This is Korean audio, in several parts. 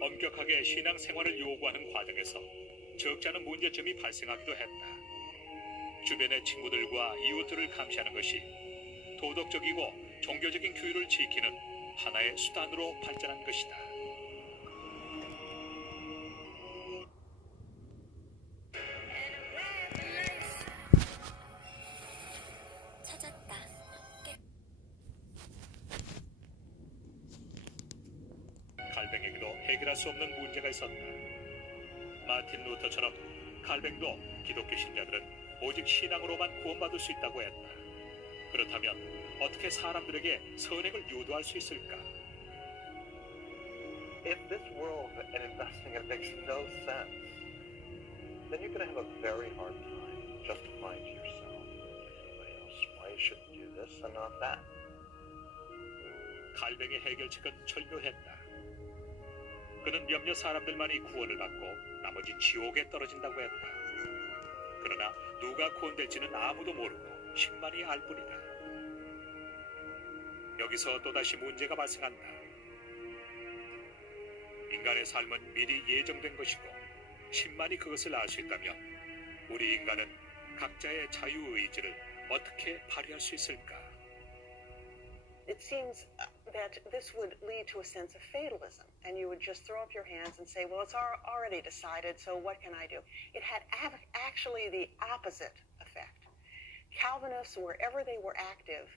엄격하게 신앙생활을 요구하는 과정에서 적지 않은 문제점이 발생하기도 했다. 주변의 친구들과 이웃들을 감시하는 것이 도덕적이고 종교적인 규율을 지키는 하나의 수단으로 발전한 것이다. 찾았다. 칼뱅에게도 해결할 수 없는 문제가 있었다. 마틴 루터처럼 칼뱅도 기독교 신자들은 오직 신앙으로만 구원받을 수 있다고 했다. 그렇다면 어떻게 사람들에게 선행을 유도할 수 있을까? If this world and investing in it makes no sense, then you're going to have a very hard time justifying to yourself and anybody else why you shouldn't do this and not that. 칼뱅의 해결책은 절묘했다. 그는 몇몇 사람들만이 구원을 받고 나머진 지옥에 떨어진다고 했다. 그러나 누가 구원될지는 아무도 모르고 신만이 알 뿐이다. 여기서 또다시 문제가 발생한다. 인간의 삶은 미리 예정된 것이고 신만이 그것을 알 수 있다면 우리 인간은 각자의 자유의지를 어떻게 발휘할 수 있을까? It seems that this would lead to a sense of fatalism, and you would just throw up your hands and say, well, it's already decided, so what can I do? It had actually the opposite effect. Calvinists, wherever they were active,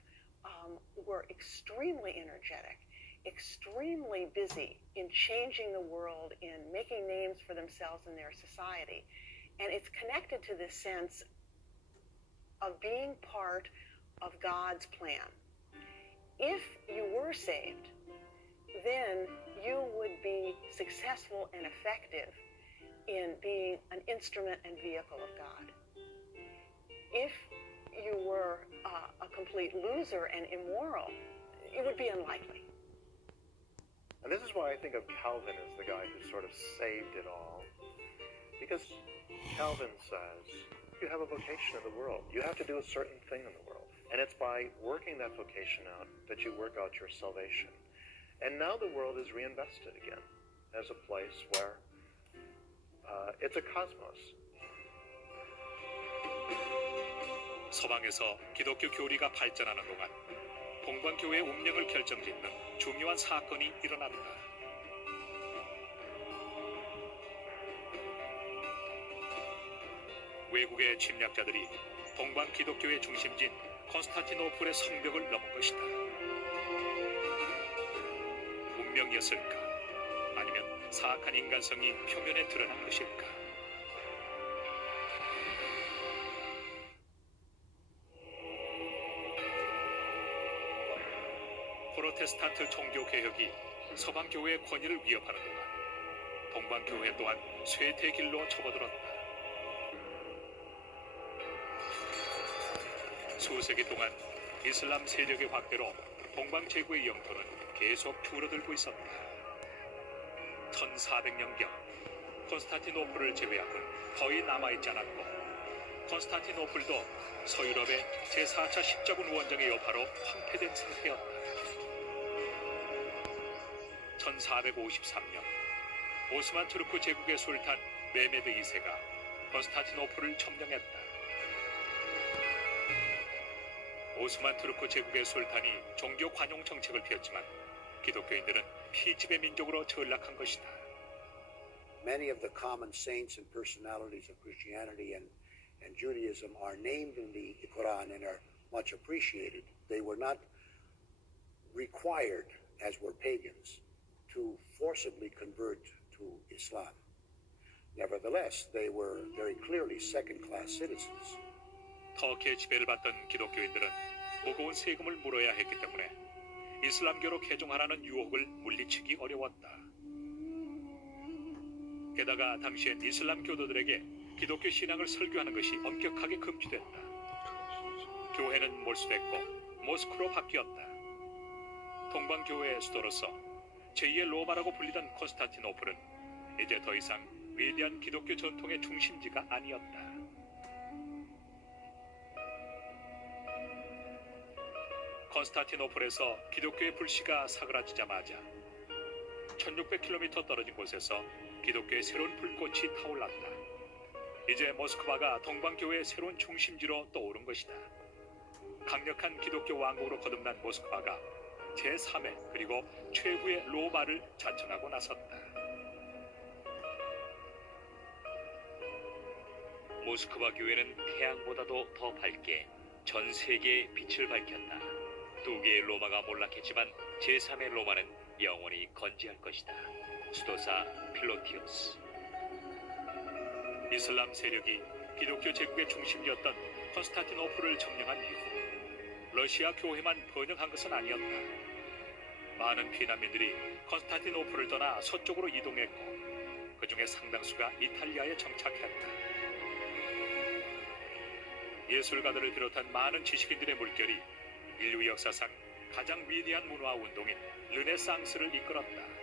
were extremely energetic, extremely busy in changing the world, in making names for themselves and their society. And it's connected to this sense of being part of God's plan. If you were saved, then you would be successful and effective in being an instrument and vehicle of God. If you were a complete loser and immoral, it would be unlikely. And this is why I think of Calvin as the guy who sort of saved it all. Because Calvin says, you have a vocation in the world. You have to do a certain thing in the world. And it's by working that vocation out that you work out your salvation. And now the world is reinvested again as a place where it's a cosmos. 서방에서 기독교 교리가 발전하는 동안 동방교회의 운명을 결정짓는 중요한 사건이 일어난다. 외국의 침략자들이 동방 기독교의 중심지인 콘스탄티노플의 성벽을 넘은 것이다. 운명이었을까? 아니면 사악한 인간성이 표면에 드러난 것일까? 프로테스탄트 종교개혁이 서방교회의 권위를 위협하는 동안 동방교회 또한 쇠퇴의 길로 접어들었다. 수세기 동안 이슬람 세력의 확대로 동방 제국의 영토는 계속 줄어들고 있었다. 1400년경 콘스탄티노플을 제외하고는 거의 남아있지 않았고 콘스탄티노플도 서유럽의 제4차 십자군 원정의 여파로 황폐된 상태였다. 1453년 오스만 투르크 제국의 술탄 메메드 2세가 콘스탄티노플을 점령했다. 오스만 투르크 제국의 술탄이 종교 관용 정책을 폈지만 기독교인들은 피지배 민족으로 전락한 것이다. Many of the common saints and personalities of Christianity and Judaism are named in the Quran and are much appreciated. They were not required, as were pagans, to forcibly convert to Islam. Nevertheless, they were very clearly second-class citizens. 터키의 지배를 받던 기독교인들은 무거운 세금을 물어야 했기 때문에 이슬람교로 개종하라는 유혹을 물리치기 어려웠다. 게다가 당시엔 이슬람 교도들에게 기독교 신앙을 설교하는 것이 엄격하게 금지됐다. 교회는 몰수됐고 모스크로 바뀌었다. 동방교회의 수도로서 제2의 로마라고 불리던 콘스탄티노플은 이제 더 이상 위대한 기독교 전통의 중심지가 아니었다. 콘스탄티노플에서 기독교의 불씨가 사그라지자마자 1600km 떨어진 곳에서 기독교의 새로운 불꽃이 타올랐다. 이제 모스크바가 동방교회의 새로운 중심지로 떠오른 것이다. 강력한 기독교 왕국으로 거듭난 모스크바가 제3의 그리고 최후의 로마를 자청하고 나섰다. 모스크바 교회는 태양보다도 더 밝게 전 세계에 빛을 밝혔다. 두 개의 로마가 몰락했지만 제3의 로마는 영원히 건재할 것이다. 수도사 필로티오스. 이슬람 세력이 기독교 제국의 중심이었던 콘스탄티노플을 점령한 이후 러시아 교회만 번영한 것은 아니었다. 많은 피난민들이 콘스탄티노플을 떠나 서쪽으로 이동했고 그 중에 상당수가 이탈리아에 정착했다. 예술가들을 비롯한 많은 지식인들의 물결이 인류 역사상 가장 위대한 문화 운동인 르네상스를 이끌었다.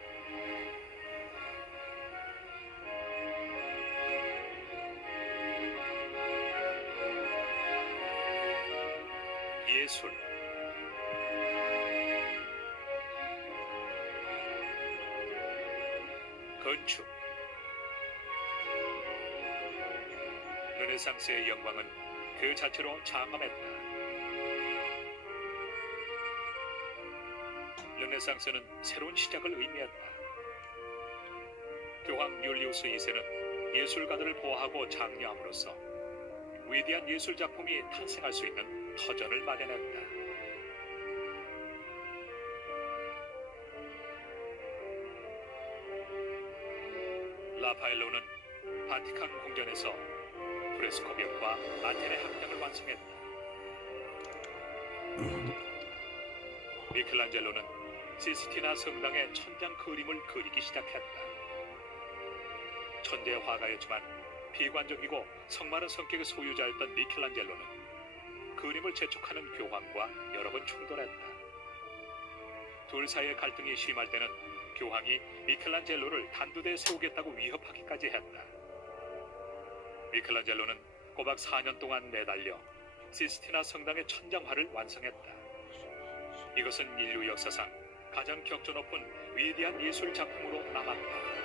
예술, 건축, 르네상스의 영광은 그 자체로 장엄했다. 르네상스는 새로운 시작을 의미했다. 교황 율리우스 2세는 예술가들을 보호하고 장려함으로써 위대한 예술 작품이 탄생할 수 있는 터전을 마련했다. 라파엘로는 바티칸 궁전에서 프레스코 벽과 아테네 합장을 완성했다. 미켈란젤로는 시스티나 성당의 천장 그림을 그리기 시작했다. 천재 화가였지만 비관적이고 성마른 성격의 소유자였던 미켈란젤로는 그림을 재촉하는 교황과 여러 번 충돌했다. 둘 사이의 갈등이 심할 때는 교황이 미켈란젤로를 단두대에 세우겠다고 위협하기까지 했다. 미켈란젤로는 꼬박 4년 동안 매달려 시스티나 성당의 천장화를 완성했다. 이것은 인류 역사상 가장 격조 높은 위대한 예술 작품으로 남았다.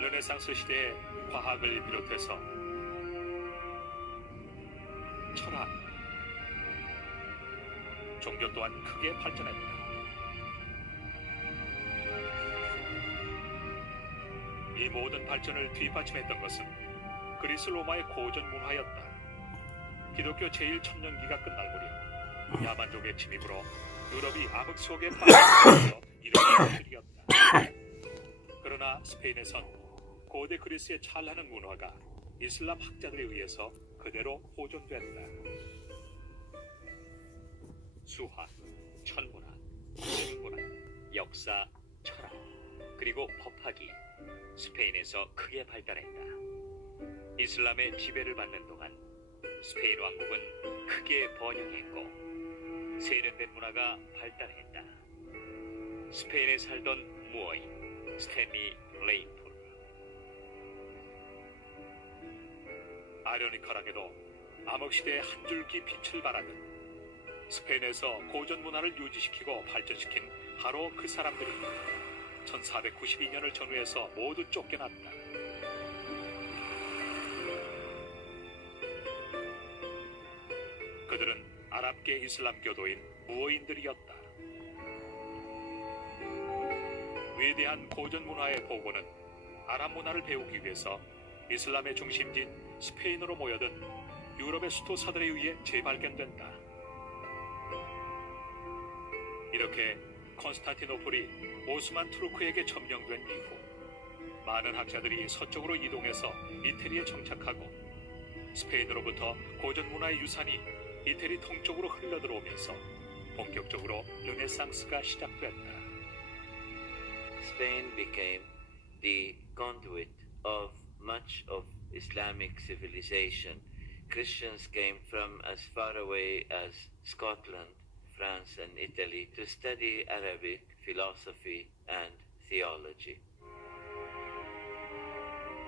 르네상스 시대의 과학을 비롯해서 철학, 종교 또한 크게 발전했다. 이 모든 발전을 뒷받침했던 것은 그리스 로마의 고전 문화였다. 기독교 제1천년기가 끝날 무렵 야만족의 침입으로 유럽이 암흑 속에 빠져 이루어진 일이었다. 그러나 스페인에선 고대 그리스의 찬란한 문화가 이슬람 학자들에 의해서 그대로 보존됐다. 수학, 천문학, 생문학, 역사, 철학, 그리고 법학이 스페인에서 크게 발달했다. 이슬람의 지배를 받는 동안 스페인 왕국은 크게 번영했고 세련된 문화가 발달했다. 스페인에 살던 무어인 스탠리 레인폴. 아련이커락에도 암흑시대의 한 줄기 빛을 발하듯 스페인에서 고전 문화를 유지시키고 발전시킨 바로 그 사람들이 1492년을 전후해서 모두 쫓겨났다. 그들은 아랍계 이슬람교도인 무어인들이었다. 위대한 고전 문화의 보고는 아랍 문화를 배우기 위해서 이슬람의 중심지인 스페인으로 모여든 유럽의 수도사들에 의해 재발견된다. 이렇게 콘스탄티노플이 오스만 투르크에게 점령된 이후 많은 학자들이 서쪽으로 이동해서 이태리에 정착하고 스페인으로부터 고전 문화의 유산이 이태리 동쪽으로 흘러들어오면서 본격적으로 르네상스가 시작됐다. Spain became the conduit of much of Islamic civilization. Christians came from as far away as Scotland, France, and Italy to study Arabic, philosophy, and theology.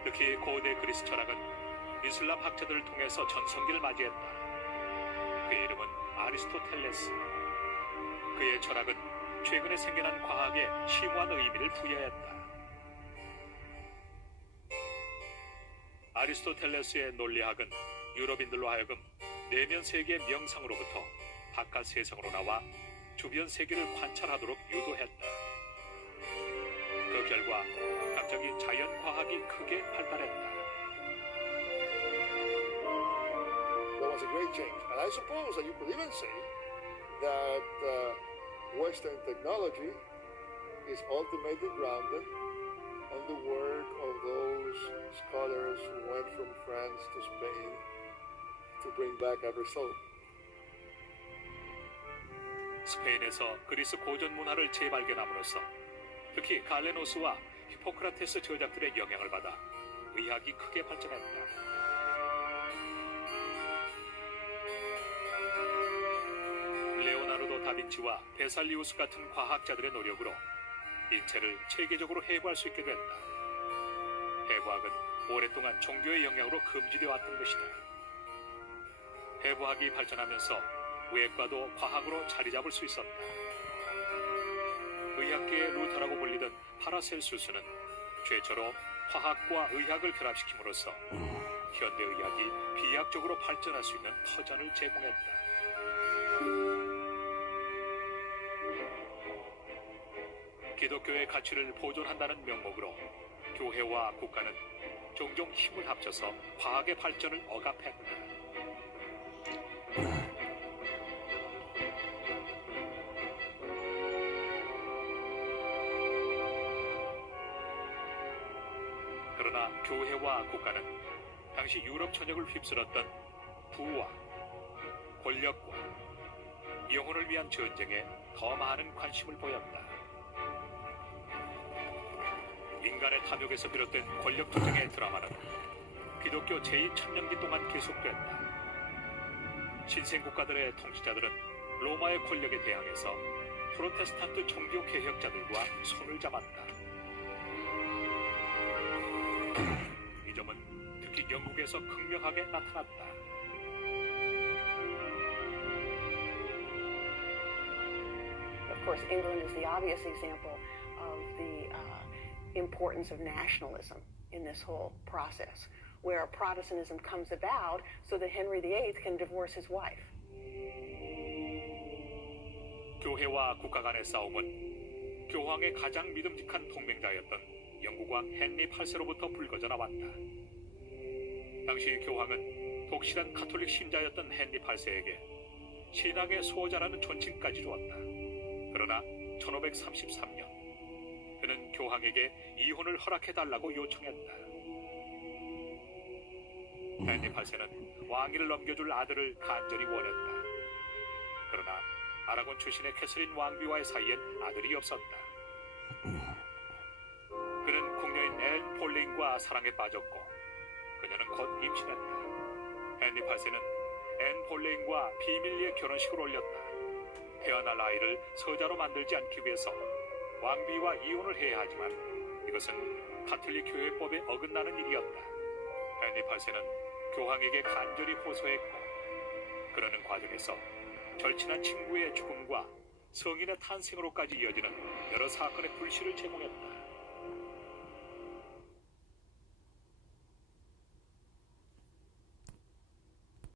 특히 고대 그리스 철학은 이슬람 학자들을 통해서 전성기를 맞이했다. 그의 이름은 아리스토텔레스. 그의 철학은 최근에 생겨난 과학에 심오한 의미를 부여했다. 아리스토텔레스의 논리학은 유럽인들로 하여금 내면 세계의 명상으로부터 바깥 세상으로 나와 주변 세계를 관찰하도록 유도했다. 그 결과 갑자기 자연과학이 크게 발달했다. There was a great change. And I suppose that you could even say that Western technology is ultimately grounded on the work of those scholars who went from France to Spain to bring back our soul. 스페인에서 그리스 고전 문화를 재발견함으로써 특히 갈레노스와 히포크라테스 저작들의 영향을 받아 의학이 크게 발전했다. 레오나르도 다빈치와 베살리우스 같은 과학자들의 노력으로 인체를 체계적으로 해부할 수 있게 됐다. 해부학은 오랫동안 종교의 영향으로 금지되어 왔던 것이다. 해부학이 발전하면서 외과도 과학으로 자리 잡을 수 있었다. 의학계의 루터라고 불리던 파라셀수스는 최초로 화학과 의학을 결합시킴으로써 현대의학이 비약적으로 발전할 수 있는 터전을 제공했다. 기독교의 가치를 보존한다는 명목으로 교회와 국가는 종종 힘을 합쳐서 과학의 발전을 억압했다. 그러나 교회와 국가는 당시 유럽 전역을 휩쓸었던 부와 권력과 영혼을 위한 전쟁에 더 많은 관심을 보였다. 인간의 탐욕에서 비롯된 권력 투쟁의 드라마는 기독교 제2천년기 동안 계속됐다. 신생국가들의 통치자들은 로마의 권력에 대항해서 프로테스탄트 종교 개혁자들과 손을 잡았다. 이 점은 특히 영국에서 극명하게 나타났다. Of course, England is the obvious example of the importance of nationalism in this whole process, where Protestantism comes about so that Henry VIII can divorce his wife. 교회와 국가 간의 싸움은 교황의 가장 믿음직한 동맹자였던 영국왕 헨리 8세로부터 불거져 나왔다. 당시 교황은 독실한 가톨릭 신자였던 헨리 8세에게 신앙의 수호자라는 존칭까지 주었다. 그러나 1533년 그는 교황에게 이혼을 허락해달라고 요청했다. 헨리 8세는 왕위를 넘겨줄 아들을 간절히 원했다. 그러나 아라곤 출신의 캐서린 왕비와의 사이엔 아들이 없었다. 그는 궁녀인 앤 폴레인과 사랑에 빠졌고 그녀는 곧 임신했다. 헨리 8세는 앤 폴레인과 비밀리에 결혼식을 올렸다. 태어날 아이를 서자로 만들지 않기 위해서 왕비와 이혼을 해야 하지만 이것은 가톨릭 교회법에 어긋나는 일이었다. 헨리 8세는 교황에게 간절히 호소했고 그러는 과정에서 절친한 친구의 죽음과 성인의 탄생으로까지 이어지는 여러 사건의 불씨를 제공했다.